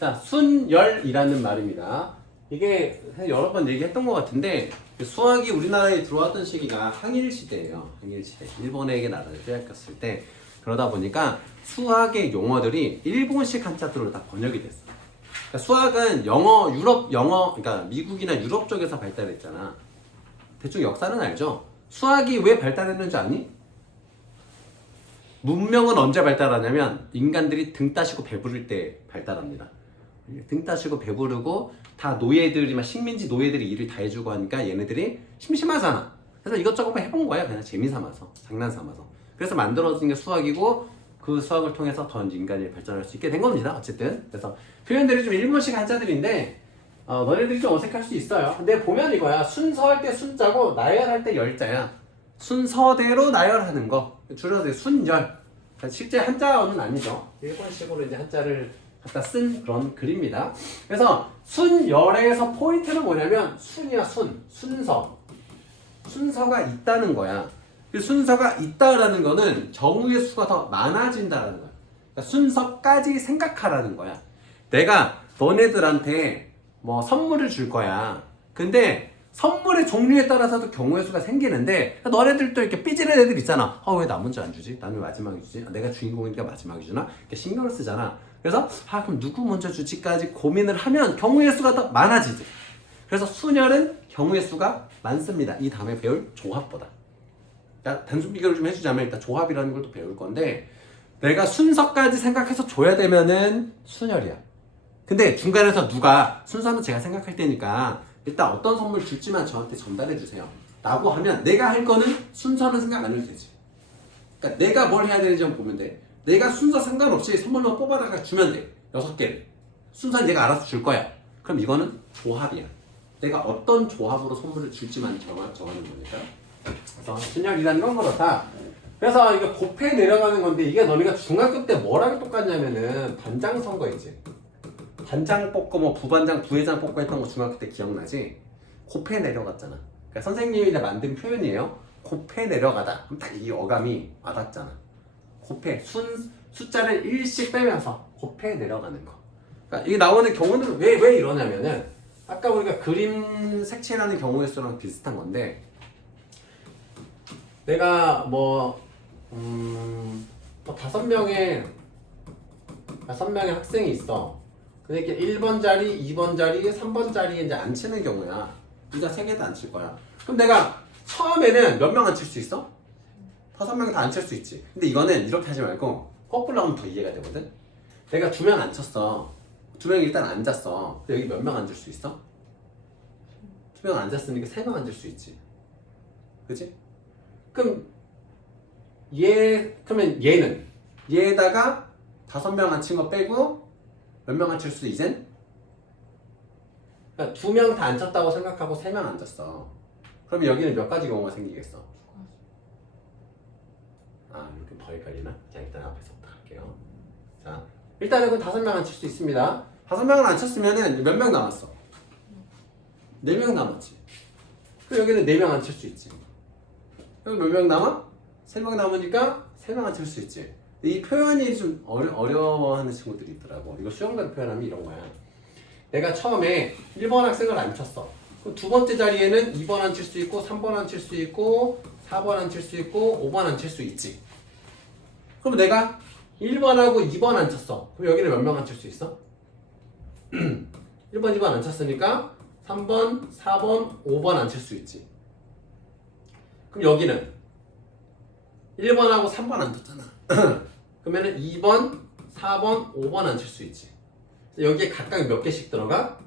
자, 순열이라는 말입니다. 이게 여러 번 얘기했던 것 같은데 수학이 우리나라에 들어왔던 시기가 항일시대예요. 항일시대. 일본에게 나라를 빼앗겼을 때 그러다 보니까 수학의 용어들이 일본식 한자들로 다 번역이 됐어. 그러니까 수학은 영어, 유럽 영어, 그러니까 미국이나 유럽 쪽에서 발달했잖아. 대충 역사는 알죠? 수학이 왜 발달했는지 아니? 문명은 언제 발달하냐면 인간들이 등 따시고 배부를 때 발달합니다. 등 따시고 배부르고 다 노예들이 막 식민지 노예들이 일을 다 해주고 하니까 얘네들이 심심하잖아. 그래서 이것저것 해본 거야. 그냥 재미삼아서, 장난삼아서. 그래서 만들어진 게 수학이고 그 수학을 통해서 더 인간이 발전할 수 있게 된 겁니다. 어쨌든 그래서 표현들이 좀 일본식 한자들인데 너네들이 좀 어색할 수 있어요. 근데 보면 이거야. 순서할 때 순자고 나열할 때 열자야. 순서대로 나열하는 거. 줄여서 순열. 실제 한자어는 아니죠. 일본식으로 이제 한자를 갖다 쓴 그런 글입니다. 그래서 순열에서 포인트는 뭐냐면 순이야, 순서. 순서가 있다는 거야. 그 순서가 있다라는 거는 경우의 수가 더 많아진다라는 거야. 그러니까 순서까지 생각하라는 거야. 내가 너네들한테 뭐 선물을 줄 거야. 근데 선물의 종류에 따라서도 경우의 수가 생기는데 너네들도 이렇게 삐지는 애들 있잖아. 왜 나 먼저 안 주지? 나는 마지막에 주지? 내가 주인공이니까 마지막에 주나? 이렇게 신경을 쓰잖아. 그래서 그럼 누구 먼저 주지까지 고민을 하면 경우의 수가 더 많아지지. 그래서 순열은 경우의 수가 많습니다. 이 다음에 배울 조합보다. 단순 비교를 좀 해주자면 일단 조합이라는 걸 또 배울 건데 내가 순서까지 생각해서 줘야 되면은 순열이야. 근데 중간에서 누가 순서는 제가 생각할 테니까 일단 어떤 선물 줄지만 저한테 전달해 주세요 라고 하면 내가 할 거는 순서는 생각 안 해도 되지. 그러니까 내가 뭘 해야 되는지 한번 보면 돼. 내가 순서 상관없이 선물만 뽑아다가 주면 돼. 6개를. 순서는 내가 알아서 줄 거야. 그럼 이거는 조합이야. 내가 어떤 조합으로 선물을 줄지만 정하는 거니까. 그래서 순열이라는 건 그렇다. 그래서 이게 곱해 내려가는 건데 이게 너네가 중학교 때 뭐랑 똑같냐면은 반장 선거이지. 반장 뽑고 뭐 부반장, 부회장 뽑고 했던 거 중학교 때 기억나지? 곱해 내려갔잖아. 그러니까 선생님이 만든 표현이에요. 곱해 내려가다. 그럼 딱 이 어감이 와닿잖아. 곱해, 숫자를 1씩 빼면서 곱해 내려가는 거. 그러니까 이게 나오는 경우는 왜 이러냐면은 아까 우리가 그림 색칠하는 경우의 수랑 비슷한 건데 내가 뭐 5명의 학생이 있어. 근데 이렇게 1번 자리, 2번 자리, 3번 자리에 이제 앉히는 경우야. 네가 3개도 앉힐 거야. 그럼 내가 처음에는 몇 명 앉힐 수 있어? 5명이 다 앉힐 수 있지. 근데 이거는 이렇게 하지 말고 거꾸로 하면 더 이해가 되거든. 내가 2명 앉혔어. 2명이 일단 앉았어. 근데 여기 몇 명 앉을 수 있어? 2명 앉았으니까 3명 앉을 수 있지. 그치? 그러면 얘는 얘에다가 5명 앉힌 거 빼고 몇 명 앉힐 수 이젠? 그러니까 2명 다 앉혔다고 생각하고 3명 앉았어. 그럼 여기는 몇 가지 경우가 생기겠어? 이렇게 더 헷갈리나? 자, 일단 앞에서부터 할게요. 자, 일단은 그 5명 앉힐 수 있습니다. 5명을 앉혔으면은 몇 명 남았어? 4명 남았지. 그럼 여기는 4명 앉힐 수 있지. 여기 몇 명 남아? 3명 남으니까 3명 앉힐 수 있지. 이 표현이 좀 어려워하는 친구들이 있더라고. 이거 수영관 표현하면 이런 거야. 내가 처음에 1번 학생을 앉혔어. 그럼 두 번째 자리에는 2번 앉힐 수 있고 3번 앉힐 수 있고 4번 앉힐 수 있고 5번 앉힐 수 있지. 그럼 내가 1번하고 2번 앉혔어. 그럼 여기는 몇 명 앉힐 수 있어? 1번, 2번 앉혔으니까 3번, 4번, 5번 앉힐 수 있지. 그럼 여기는 1번하고 3번 앉혔잖아. 그러면은 2번, 4번, 5번 앉힐 수 있지. 여기에 각각 몇 개씩 들어가?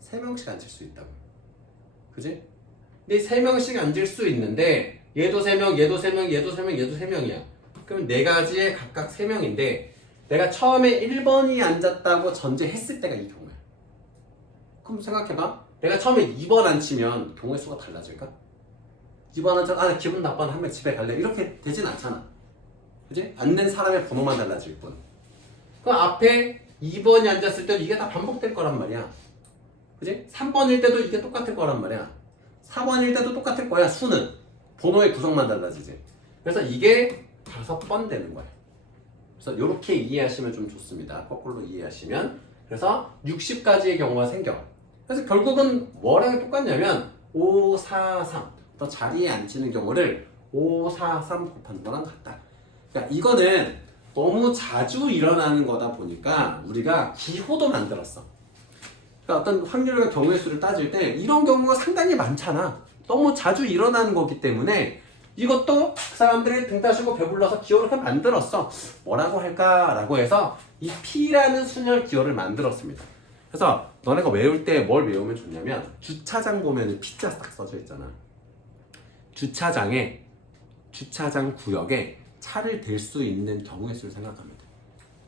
3명씩 앉힐 수 있다고. 그지? 근데 3명씩 앉을 수 있는데 얘도 3명, 얘도 3명, 얘도 3명, 얘도 3명이야. 그럼 4가지에 각각 3명인데 내가 처음에 1번이 앉았다고 전제했을 때가 이 경우야. 그럼 생각해봐. 내가 처음에 2번 앉히면 경우의 수가 달라질까? 2번 앉아, 기분 나빠, 한 명 집에 갈래. 이렇게 되진 않잖아. 그지? 앉는 사람의 번호만 달라질 뿐. 그럼 앞에 2번이 앉았을 때도 이게 다 반복될 거란 말이야. 그지? 3번일 때도 이게 똑같을 거란 말이야. 4번일 때도 똑같을 거야. 수는. 번호의 구성만 달라지지. 그래서 이게 5번 되는 거야. 그래서 이렇게 이해하시면 좀 좋습니다. 거꾸로 이해하시면 그래서 60가지의 경우가 생겨. 그래서 결국은 뭐랑 똑같냐면 5, 4, 3. 더 자리에 앉히는 경우를 5, 4, 3 곱하는 거랑 같다. 그러니까 이거는 너무 자주 일어나는 거다 보니까 우리가 기호도 만들었어. 그러니까 어떤 확률과 경우의 수를 따질 때 이런 경우가 상당히 많잖아. 너무 자주 일어나는 거기 때문에 이것도 그 사람들이 등 따시고 배불러서 기호를 이렇게 만들었어. 뭐라고 할까라고 해서 이 P라는 순열 기호를 만들었습니다. 그래서 너네가 외울 때 뭘 외우면 좋냐면 주차장 보면은 P자 딱 써져 있잖아. 주차장 구역에 차를 댈 수 있는 경우의 수를 생각하면 돼.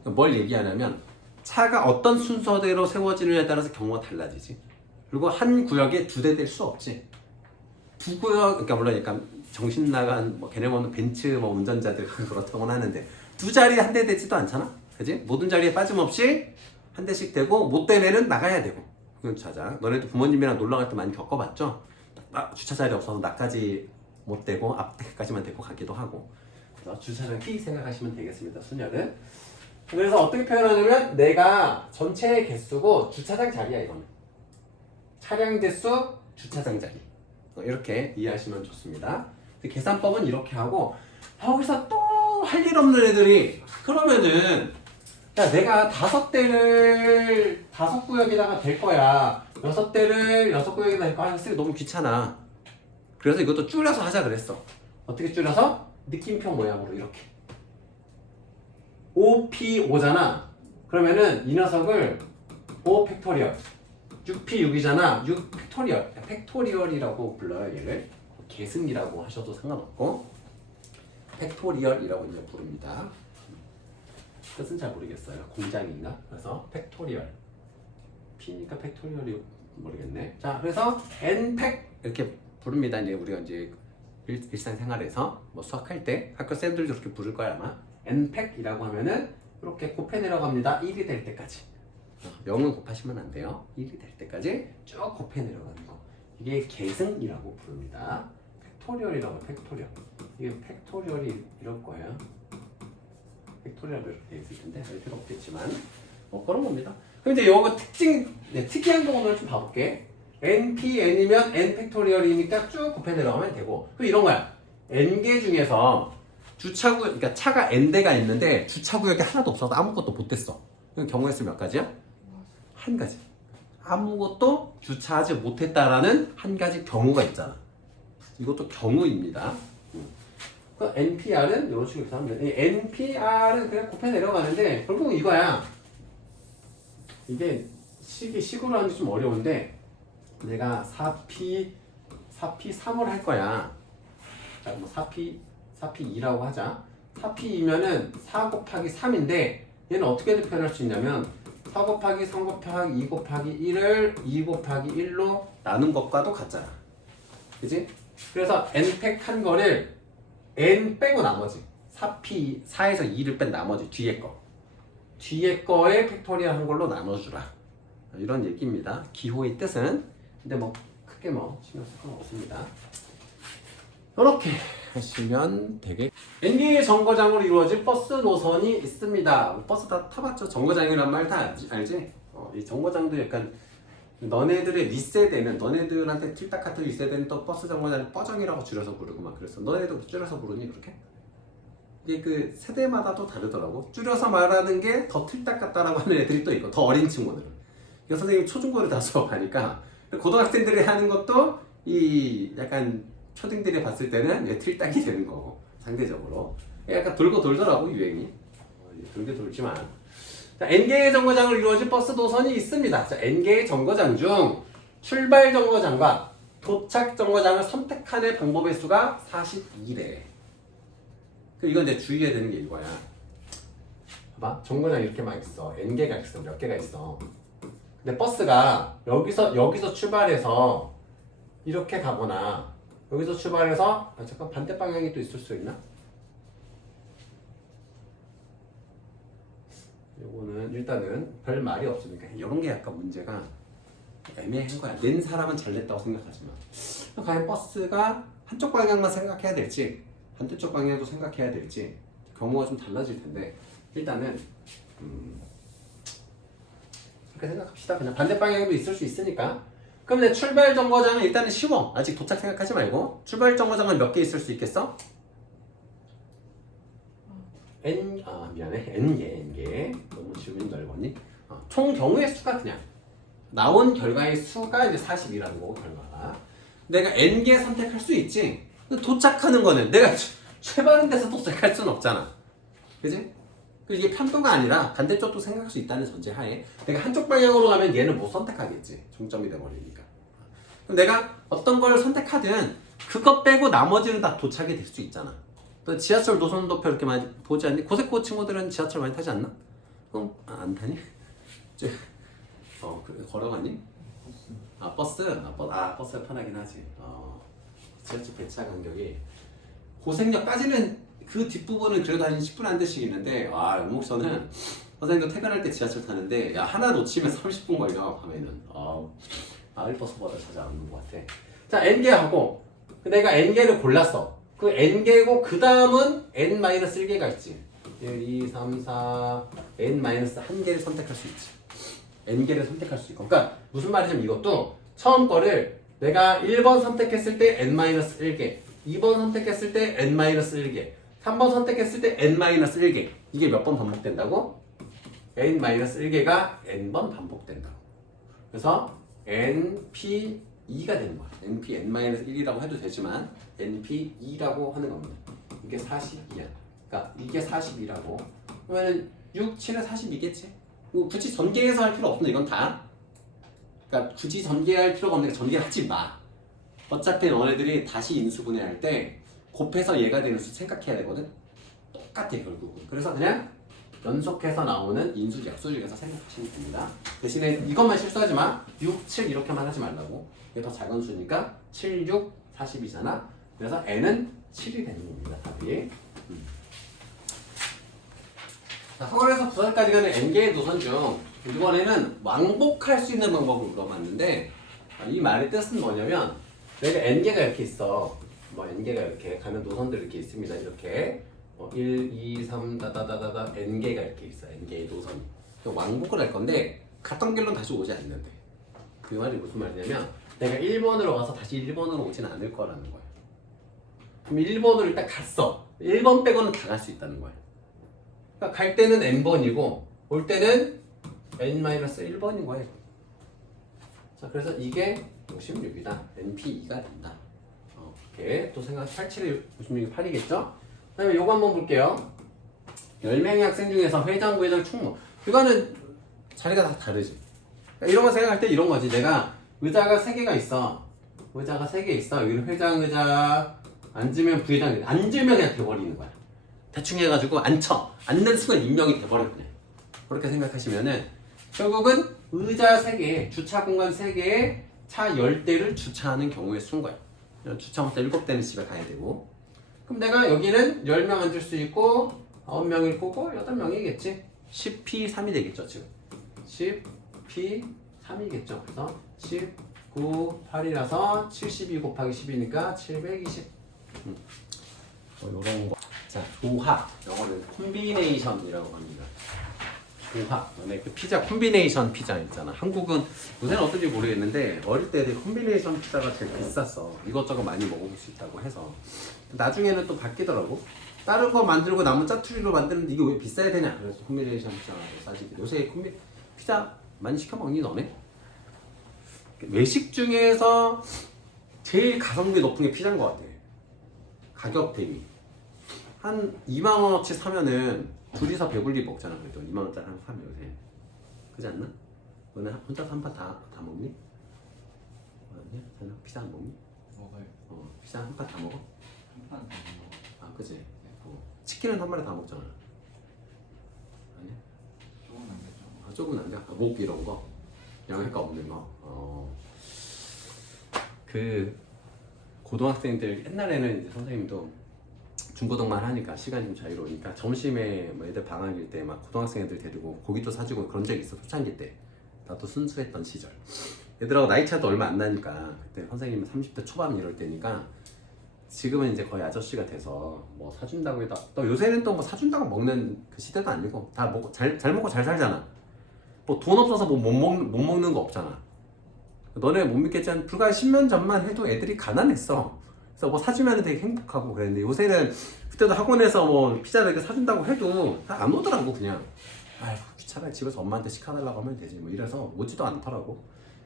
그러니까 뭘 얘기하냐면 차가 어떤 순서대로 세워지느냐에 따라서 경우가 달라지지. 그리고 한 구역에 두 대 댈 수 없지. 두 구역, 그러니까 물론 약간 정신 나간 뭐 걔네 보면 벤츠 뭐 운전자들 그렇다고는 하는데 두 자리에 한 대 되지도 않잖아. 그지? 모든 자리에 빠짐없이 한 대씩 되고 못 된 애는 나가야 되고. 그건 주차장. 너네도 부모님이랑 놀러 갈 때 많이 겪어봤죠? 주차 자리 없어서 나까지 못 되고 앞에까지만 되고 가기도 하고. 그래서 주차장 P 생각하시면 되겠습니다. 순열은. 그래서 어떻게 표현하냐면 내가 전체의 개수고 주차장 자리야 이거는. 차량 대수 주차장 자리. 이렇게 이해하시면 좋습니다. 계산법은 이렇게 하고 여기서 또 할 일 없는 애들이 그러면은 야 내가 5대를 5구역에다가 댈 거야 6대를 6구역에다가 댈 거야 쓰기 너무 귀찮아. 그래서 이것도 줄여서 하자 그랬어. 어떻게 줄여서? 느낌표 모양으로 이렇게 5P5잖아. 그러면은 이 녀석을 5 팩토리얼 6P6이잖아. 6 팩토리얼 팩토리얼이라고 불러요. 얘를 계승이라고 하셔도 상관없고 팩토리얼이라고 이제 부릅니다. 뜻은 잘 모르겠어요. 공장인가? 그래서 팩토리얼 P니까 팩토리얼이 모르겠네. 자 그래서 N팩 이렇게 부릅니다. 이제 우리가 이제 일상생활에서 뭐 수학할 때 학교 쌤들도 이렇게 부를 거야 아마. N팩이라고 하면은 이렇게 곱해 내려갑니다. 1이 될 때까지. 0은 곱하시면 안 돼요. 1이 될 때까지 쭉 곱해 내려가는 거. 이게 계승이라고 부릅니다. 팩토리얼이라고 해요. 팩토리얼. 이게 팩토리얼이 이럴 거예요. 팩토리얼로 이렇게 돼 있을 텐데 할 필요 없겠지만 뭐 그런 겁니다. 그럼 이제 요거 특이한 거 오늘 좀 봐볼게. NPN이면 N 팩토리얼이니까 쭉 곱해 내려가면 되고. 그럼 이런 거야. N개 중에서 주차구, 그러니까 차가 N대가 있는데 주차구역이 하나도 없어서 아무것도 못 됐어. 그럼 경우의 수 몇 가지야? 한 가지. 아무것도 주차하지 못했다라는 한 가지 경우가 있잖아. 이것도 경우입니다. 그 NPR은 이런 식으로 하면 돼. NPR은 그냥 곱해 내려가는데 결국 이거야. 이게 식으로 하는 게 좀 어려운데 내가 4P3을 할 거야. 자, 뭐 4P2라고 하자. 4P이면은 4 곱하기 3인데 얘는 어떻게 표현할 수 있냐면 4 곱하기 3 곱하기 2 곱하기 1을 2 곱하기 1로 나눈 것과도 같잖아. 그치? 그래서 N팩 한 거를 N 빼고 나머지 4에서 2를 뺀 나머지 뒤에 거에 팩토리얼 한 걸로 나눠주라. 이런 얘기입니다. 기호의 뜻은. 근데 뭐 크게 뭐 신경 쓸 건 없습니다. 이렇게 하시면 되게. N개의 정거장으로 이루어질 버스 노선이 있습니다. 버스 다 타봤죠? 정거장이란 말 다 알지? 이 정거장도 약간 너네들의 윗세대는 너네들한테 틀딱 같은 윗세대는 또 버스 정거장을 뻐정이라고 줄여서 부르고 막 그랬어. 너네도 줄여서 부르니 그렇게? 이게 그 세대마다 또 다르더라고. 줄여서 말하는 게 더 틀딱 같다라고 하는 애들이 또 있고 더 어린 친구들은. 이거 선생님이 초중고를 다 수업하니까 고등학생들이 하는 것도 이 약간 초딩들이 봤을 때는 틀딱이 되는 거고 상대적으로 약간 돌고 돌더라고 유행이. 돌게 돌지만 자, N개의 정거장을 이루어질 버스 노선이 있습니다. 자, N개의 정거장 중 출발 정거장과 도착 정거장을 선택하는 방법의 수가 42래. 이건 이제 주의해야 되는 게 이거야. 봐봐, 정거장 이렇게 막 있어. N개가 있어. 몇 개가 있어. 근데 버스가 여기서 출발해서 이렇게 가거나 여기서 출발해서 잠깐 반대 방향이 또 있을 수 있나? 요거는 일단은 별 말이 없으니까 이런 게 약간 문제가 애매한 거야. 낸 사람은 잘 냈다고 생각하지만 과연 버스가 한쪽 방향만 생각해야 될지 반대쪽 방향도 생각해야 될지 경우가 좀 달라질 텐데 일단은 그렇게 생각합시다. 그냥 반대 방향도 있을 수 있으니까. 그럼 내 출발 정거장은 일단은 쉬워. 아직 도착 생각하지 말고. 출발 정거장은 몇 개 있을 수 있겠어? 미안해. n개. 너무 질문이 넓었니? 총 경우의 수가 그냥 나온 결과의 수가 이제 40이라는 거고, 결과가. 내가 n개 선택할 수 있지. 도착하는 거는 내가 최바른 데서 도착할 수는 없잖아. 그지? 이게 편도가 아니라 반대쪽도 생각할 수 있다는 전제하에 내가 한쪽 방향으로 가면 얘는 못 선택하겠지. 종점이 돼버리니까. 그럼 내가 어떤 걸 선택하든 그것 빼고 나머지는 다 도착이 될 수 있잖아. 또 지하철 노선도표 이렇게 많이 보지 않니? 고세고 친구들은 지하철 많이 타지 않나? 그럼 안 타니? 걸어가니? 버스가 편하긴 하지. 지하철 배차 간격이 고생역까지는 그 뒷부분은 그래도 한 10분 안 돼씩 있는데 연목선은 선생님도 퇴근할 때 지하철 타는데 하나 놓치면 30분 걸려. 밤에는 마을버스보다 자주 안 오는 것 같아. 자, n개 하고 내가 n개를 골랐어. 그 n개고 그 다음은 n-1개가 있지. 1, 2, 3, 4 n-1개를 선택할 수 있지. n개를 선택할 수 있고. 그러니까 무슨 말이냐면 이것도 처음 거를 내가 1번 선택했을 때 n-1개, 2번 선택했을 때 n-1개, 3번 선택했을 때 n-1개. 이게 몇 번 반복된다고? n-1개가 n번 반복된다고. 그래서 np2가 되는 거야. np n-1이라고 해도 되지만 np2라고 하는 겁니다. 이게 42야. 그러니까 이게 42라고. 그러면 6, 7에 42겠지? 굳이 전개해서 할 필요 없는데 이건 다. 그러니까 굳이 전개할 필요가 없는데 전개하지 마. 어차피 너네들이 다시 인수분해할 때 곱해서 얘가 되는 수 생각해야 되거든. 똑같아 결국은. 그래서 그냥 연속해서 나오는 인수 약수 중에서 생각하시면 됩니다. 대신에 이것만 실수하지 마. 6, 7 이렇게만 하지 말라고. 이게 더 작은 수니까 7, 6, 40이잖아. 그래서 n은 7이 되는 겁니다. 답이. 자, 서울에서 부산까지 가는 n개의 노선 중 이번에는 왕복할 수 있는 방법을 물어봤는데 이 말의 뜻은 뭐냐면 내가 n개가 이렇게 있어. n개가 이렇게 가는 노선들이 이렇게 있습니다. 이렇게 1, 2, 3 다다다다다 n개가 이렇게 있어. n개의 노선이. 왕복을 할 건데 갔던 길로 다시 오지 않는데. 그 말이 무슨 말이냐면 내가 1번으로 와서 다시 1번으로 오진 않을 거라는 거야. 그럼 1번으로 일단 갔어. 1번 빼고는 다 갈 수 있다는 거야. 그러니까 갈 때는 n번이고 올 때는 n-1번인 거야. 자, 그래서 이게 56이다. np2가 된다. 이렇게 또 생각 87에 56이 8이겠죠? 그 다음에 요거 한번 볼게요. 10명의 학생 중에서 회장, 부회장, 충무. 이거는 자리가 다 다르지. 그러니까 이런 거 생각할 때 이런 거지. 내가 의자가 3개가 있어. 의자가 3개 있어. 여기는 회장 의자, 앉으면 부회장, 앉으면 그냥 돼버리는 거야. 대충 해가지고 앉혀. 앉는 순간 임명이 돼버려 그냥. 그렇게 생각하시면은 결국은 의자 3개, 주차 공간 3개에 차 10대를 주차하는 경우의 수인 거야. 주차부터 7대는 집에 가야 되고. 그럼 내가 여기는 10명 앉을 수 있고 9명일 거고 8명이겠지. 10p3이 되겠죠 지금. 10p3이겠죠. 그래서 19, 8이라서 72 곱하기 10이니까 720. 요런 거. 자, 조합. 영어는 콤비네이션이라고 합니다. 조합. 그 피자 콤비네이션 피자 있잖아. 한국은 요새는 어떤지 모르겠는데 어릴 때 콤비네이션 피자가 제일 비쌌어. 이것저것 많이 먹어볼 수 있다고 해서. 나중에는 또 바뀌더라고. 다른 거 만들고 남은 짜투리로 만드는데 이게 왜 비싸야 되냐? 그래서 콤비네이션 피자가 싸지. 요새 피자 많이 시켜 먹니 너네? 외식 중에서 제일 가성비 높은 게 피자인 것 같아. 가격 대비. 한 2만원어치 사면은 둘이서 배불리 먹잖아. 그래도 2만원짜리 하나 사면 요새. 그렇지 않나? 너네 혼자서 한 판 다 먹니? 아니야? 자네 피자 안 먹니? 먹어요. 피자 한 판 다 먹어? 한 판 더 먹어. 그치? 치킨은 한 마리 다 먹잖아. 아니야? 조금 안 되죠. 조금 안 돼? 목 이런 거? 영양가 없는 거? 그 고등학생들 옛날에는 이제 선생님도 중고등만 하니까 시간이 좀 자유로우니까 점심에 뭐 애들 방학일 때 막 고등학생들 데리고 고기도 사주고 그런 적이 있어. 초창기 때 나도 순수했던 시절. 애들하고 나이 차도 얼마 안 나니까 그때 선생님은 30대 초반 이럴 때니까 지금은 이제 거의 아저씨가 돼서 뭐 사준다고 해도 또 요새는 또 뭐 사준다고 먹는 그 시대도 아니고 다 먹고 잘 먹고 잘 살잖아. 뭐 돈 없어서 뭐 못 먹는 거 없잖아. 너네 못 믿겠지만 불과 10년 전만 해도 애들이 가난했어. 그래서 뭐 사주면 되게 행복하고 그랬는데 요새는 그때도 학원에서 뭐 피자를 이렇게 사준다고 해도 다 안 오더라고. 그냥 아이고 귀찮아, 집에서 엄마한테 시켜달라고 하면 되지 뭐 이래서 오지도 않더라고.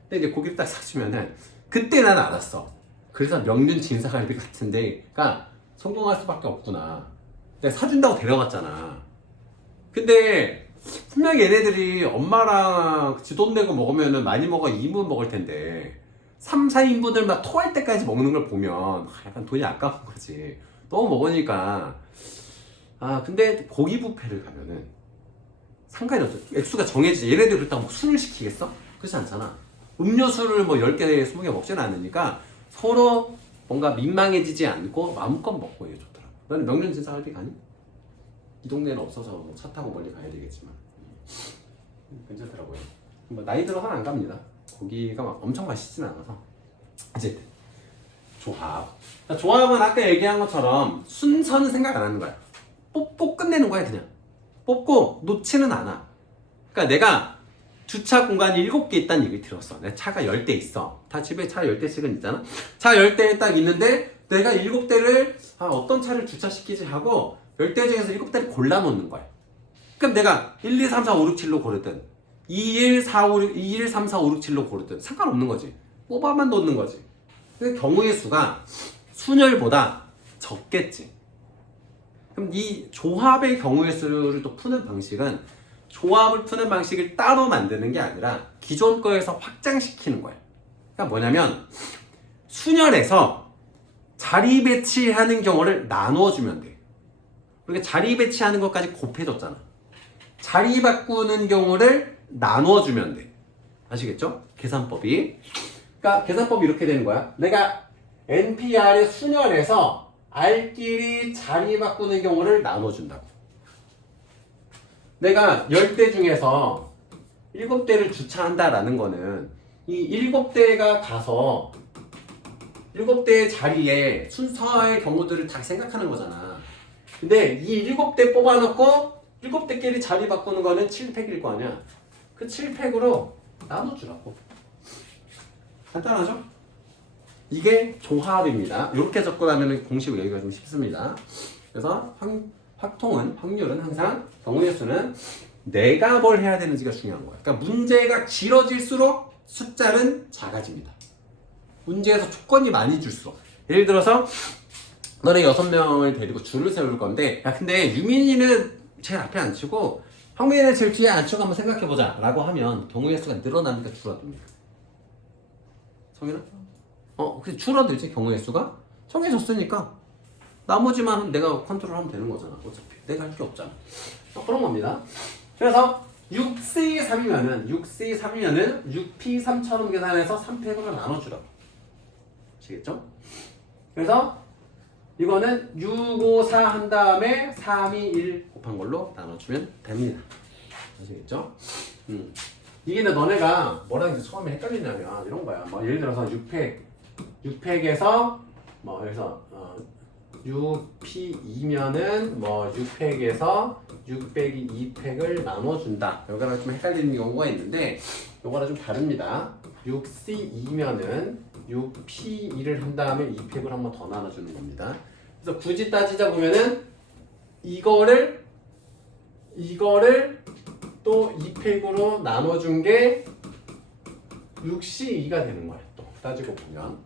근데 이제 고기를 딱 사주면은 그때 나는 알았어. 그래서 명륜 진사갈비 같은 데가 성공할 수밖에 없구나. 내가 사준다고 데려갔잖아. 근데 분명히 얘네들이 엄마랑 지 돈 내고 먹으면은 많이 먹어 2인분 먹을 텐데 3, 4인분을 막 토할 때까지 먹는 걸 보면 약간 돈이 아까운 거지. 너무 먹으니까. 근데 고기 뷔페를 가면은 상관이 없어. 액수가 정해지지. 얘네들 그렇다고 뭐 술을 시키겠어? 그렇지 않잖아. 음료수를 뭐 10개, 20개 먹지는 않으니까 서로 뭔가 민망해지지 않고 마음껏 먹고 이게 좋더라고. 너는 명륜 진사갈비 가니? 이 동네는 없어서 뭐 차 타고 멀리 가야 되겠지만 괜찮더라고요. 뭐 나이 들어서는 안 갑니다. 고기가 막 엄청 맛있진 않아서. 어쨌든 조합은 아까 얘기한 것처럼 순서는 생각 안 하는 거야. 뽑고 끝내는 거야. 그냥 뽑고 놓지는 않아. 그러니까 내가 주차 공간이 7개 있다는 얘기 들었어. 내 차가 10대 있어. 다 집에 차 10대씩은 있잖아. 차 10대 딱 있는데 내가 7대를 어떤 차를 주차시키지 하고 10대 중에서 7대를 골라놓는 거야. 그럼 내가 1, 2, 3, 4, 5, 6, 7로 고르든 2, 1, 4, 5, 6, 2, 1, 3, 4, 5, 6, 7로 고르든 상관없는 거지. 뽑아만 놓는 거지. 근데 경우의 수가 순열보다 적겠지. 그럼 이 조합의 경우의 수를 또 푸는 방식은 조합을 푸는 방식을 따로 만드는 게 아니라 기존 거에서 확장시키는 거야. 그러니까 뭐냐면 순열에서 자리 배치하는 경우를 나누어주면 돼. 그러니까 자리 배치하는 것까지 곱해줬잖아. 자리 바꾸는 경우를 나누어주면 돼. 아시겠죠? 계산법이. 그러니까 계산법이 이렇게 되는 거야. 내가 NPR의 순열에서 R끼리 자리 바꾸는 경우를 나눠준다고. 내가 10대 중에서 7대를 주차한다라는 거는 이 7대가 가서 7대의 자리에 순서의 경우들을 다 생각하는 거잖아. 근데 이 7대 뽑아놓고 7대끼리 자리 바꾸는 거는 7팩일 거 아니야. 그 7팩으로 나눠주라고. 간단하죠? 이게 조합입니다. 이렇게 접근하면 공식 여기가 좀 쉽습니다. 그래서 확률은 항상 경우의 수는 내가 뭘 해야 되는지가 중요한 거야. 그러니까 문제가 길어질수록 숫자는 작아집니다. 문제에서 조건이 많이 줄수록. 예를 들어서 너네 6명을 데리고 줄을 세울 건데 야 근데 유민이는 제일 앞에 앉히고 황민이는 제일 뒤에 앉히고 한번 생각해보자 라고 하면 경우의 수가 늘어나니까 줄어듭니다. 성현아? 근데 줄어들지 경우의 수가? 정해졌으니까 나머지만 내가 컨트롤하면 되는 거잖아. 어차피 내가 할 게 없잖아. 그런 겁니다. 그래서 6C3이면은 6P3처럼 계산해서 3팩으로 나눠주라고. 아시겠죠? 그래서 이거는 6, 5, 4 한 다음에 3, 2, 1 곱한 걸로 나눠주면 됩니다. 아시겠죠? 이게 너네가 뭐라는 게 처음에 헷갈리냐면 이런 거야. 뭐 예를 들어서 6팩에서 뭐 여기서 6P2면은 뭐 6팩에서 6 빼기 2팩을 나눠준다. 여기랑 좀 헷갈리는 경우가 있는데 요거랑 좀 다릅니다. 6C2면은 6P2를 한 다음에 2팩을 한 번 더 나눠주는 겁니다. 그래서 굳이 따지자 보면은 이거를 또 2팩으로 나눠준 게 6C2가 되는 거야. 또 따지고 보면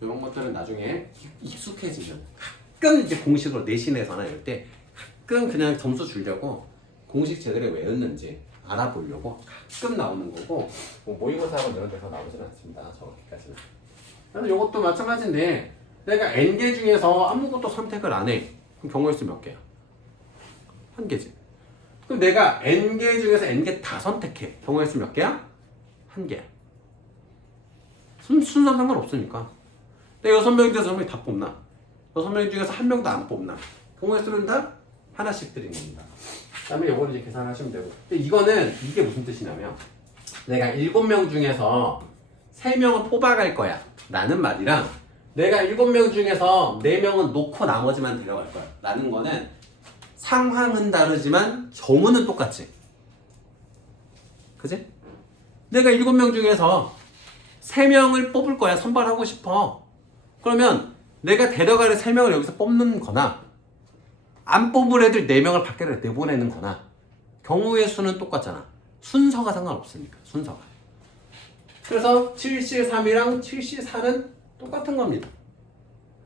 이런 것들은 나중에 익숙해지면 가끔 이제 공식으로 내신에서나 이럴 때 가끔 그냥 점수 주려고 공식 제대로 외웠는지 알아보려고 가끔 나오는 거고 뭐 모의고사하고 이런 데서 나오지는 않습니다. 정확히까지는. 그래서 이것도 마찬가지인데 내가 N개 중에서 아무것도 선택을 안 해. 그럼 경우의 수 몇 개야? 한 개지. 그럼 내가 N개 중에서 N개 다 선택해. 경우의 수 몇 개야? 한 개야. 순서 상관없으니까. 내가 6명이 돼서 6명이 다 뽑나? 6명 중에서 한 명도 안 뽑나? 경우의 수는 다 하나씩 드리는 겁니다. 그 다음에 요거를 이제 계산하시면 되고. 근데 이게 무슨 뜻이냐면 내가 7명 중에서 3명을 뽑아갈 거야 라는 말이랑 내가 7명 중에서 4명은 놓고 나머지만 데려갈 거야 라는 거는 상황은 다르지만 경우는 똑같지. 그지? 내가 7명 중에서 3명을 뽑을 거야. 선발하고 싶어. 그러면 내가 데려갈 3명을 여기서 뽑는 거나 안 뽑을 애들 4명을 밖에 내보내는 거나 경우의 수는 똑같잖아. 순서가 상관없으니까. 순서가. 그래서 7C3이랑 7C4는 똑같은 겁니다.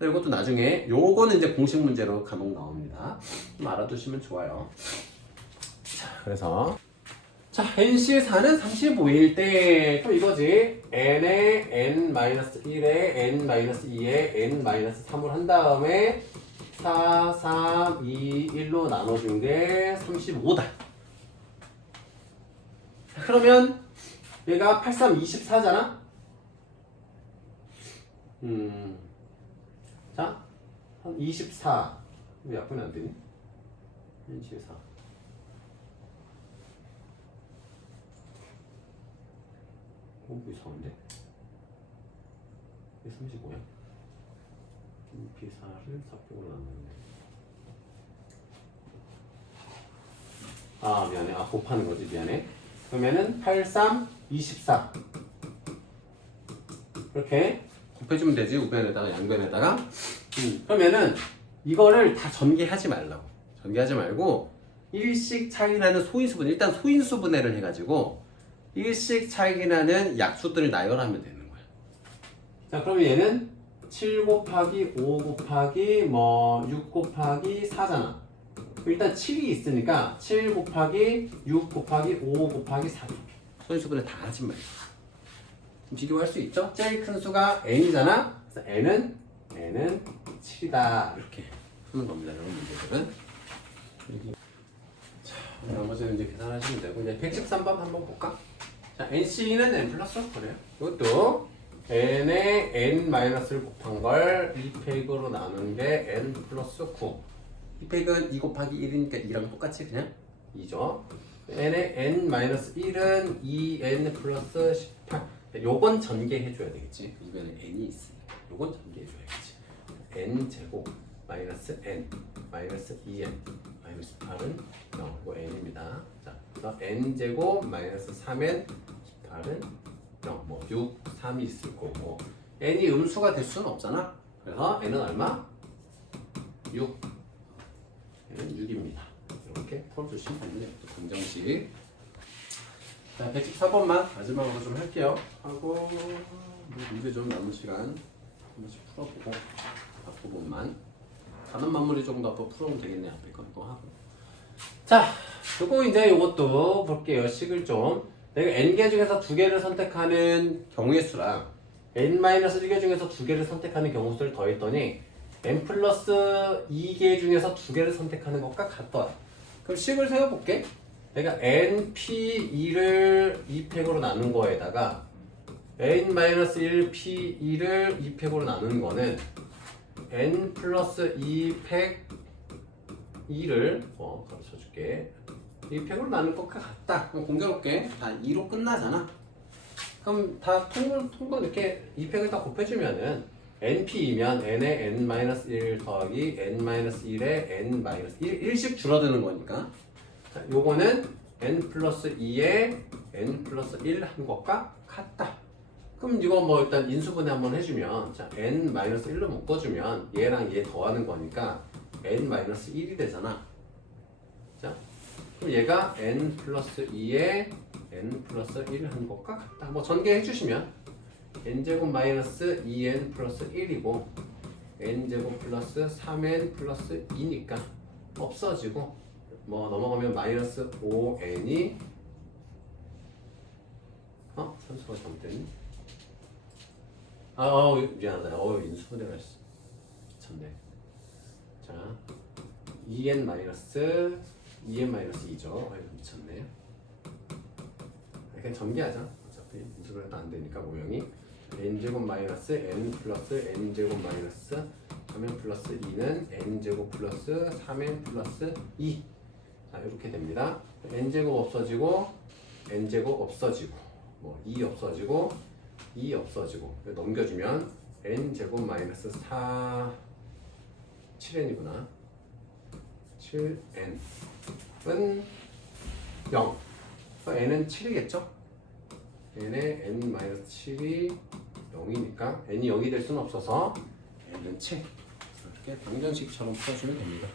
이것도 나중에 요거는 이제 공식 문제로 간혹 나옵니다. 좀 알아두시면 좋아요. 자, 그래서 자, NC4는 35일 때 또 이거지. n에 n-1에 n-2에 n-3을 한 다음에 4, 3, 2, 1로 나눠준 게 35다. 그러면 얘가 83, 24잖아? 자, 한 24. 왜 약분이 안 되니? 24. 뭐 이상한데? 이게 35야? 2P4를 4팩으로 나누는데. 아, 미안해. 아, 곱하는 거지. 미안해. 그러면은 83, 24. 이렇게 곱해주면 되지. 우변에다가 양변에다가. 그러면은 이거를 다 전개하지 말라고. 전개하지 말고 일식 차이 나는 소인수분. 일단 소인수분해를 해가지고 일식 차이 나는 약수들을 나열하면 되는 거야. 자, 그러면 얘는 7 곱하기 5 곱하기 6 곱하기 4잖아. 일단 7이 있으니까 7 곱하기 6 곱하기 5 곱하기 4. 소인수분해 다 하지 말고. 비교할 수 있죠? 제일 큰 수가 n이잖아. 그래서 n은 7이다. 이렇게 푸는 겁니다. 이런 문제들은. 자, 나머지는 이제 계산하시면 되고 이제 113번 한번 볼까? 자, NC는 n 플러스 그래요. 이것도 n에 n-를 곱한 걸 2팩으로 나눈 게 n 플러스 9. 2팩은 2 곱하기 1이니까 2랑 똑같이 그냥 2죠. n에 n-1은 2n 플러스 18. 요건 전개해줘야 되겠지. 이번에 n이 있으니까 요건 전개해줘야겠지. n 제곱 마이너스 n 마이너스 2n 마이너스 8은 0. 이거 n입니다. 자, 그래서 n 제곱 마이너스 3n 18은 0. 뭐 6, 3이 있을 거고 n이 음수가 될 수는 없잖아. 그래서 n은 얼마? 6. n은 6입니다. 이렇게 풀어주시면 됩니다. 검정식. 자, 114번만 마지막으로 좀 할게요. 하고 문제 좀 남은 시간 한 번씩 풀어보고 앞부분만 단원 마무리 정도 앞으로 풀어보면 되겠네. 앞에 거 이거 하고. 자, 요거 이제 요것도 볼게요. 식을 좀 내가 n개 중에서 2개를 선택하는 경우의 수랑 n-1개 중에서 2개를 선택하는 경우 수를 더했더니 n 플러스 2개 중에서 2개를 선택하는 것과 같더라. 그럼 식을 세워볼게. 내가 np2를 2팩으로 나눈 거에다가 n-1 p2를 2팩으로 나눈 거는 n 플러스 2팩 2를 가르쳐줄게. 2팩으로 나눌 것과 같다. 그럼 공개해볼게. 다 2로 끝나잖아. 그럼 다 통분 이렇게 2팩을 다 곱해주면은 np이면 n에 n-1 더하기 n-1에 n-1 1씩 줄어드는 거니까 자, 요거는 n 플러스 2에 n 플러스 1 한 것과 같다. 그럼 이거 뭐 일단 인수분해 한번 해주면 자 n-1로 묶어주면 얘랑 얘 더하는 거니까 n-1이 되잖아. 자, 그럼 얘가 n 플러스 2에 n 플러스 1 한 것과 같다. 뭐 전개해 주시면 n제곱 마이너스 2n 플러스 1이고 n제곱 플러스 3n 플러스 2니까 없어지고 뭐 넘어가면 마이너스 5n이 산수가 잘못됐니? 미안하다. 인수분해가 미쳤네. 자 2n 마이너스 2죠. 미쳤네. 그냥 전개하자. 어차피 인수분해도 안 되니까 모형이 n제곱 마이너스 n 플러스 n제곱 마이너스 3n 플러스 2는 n제곱 플러스 3n 플러스 2. 자, 이렇게 됩니다. n제곱 없어지고 n제곱 없어지고 뭐 2 없어지고 2 없어지고 넘겨주면 n제곱 마이너스 7n이구나. 7n은 0. 그래서 n은 7이겠죠? n의 n-7이 0이니까 n이 0이 될 수는 없어서 n은 7. 이렇게 방정식처럼 풀어주면 됩니다.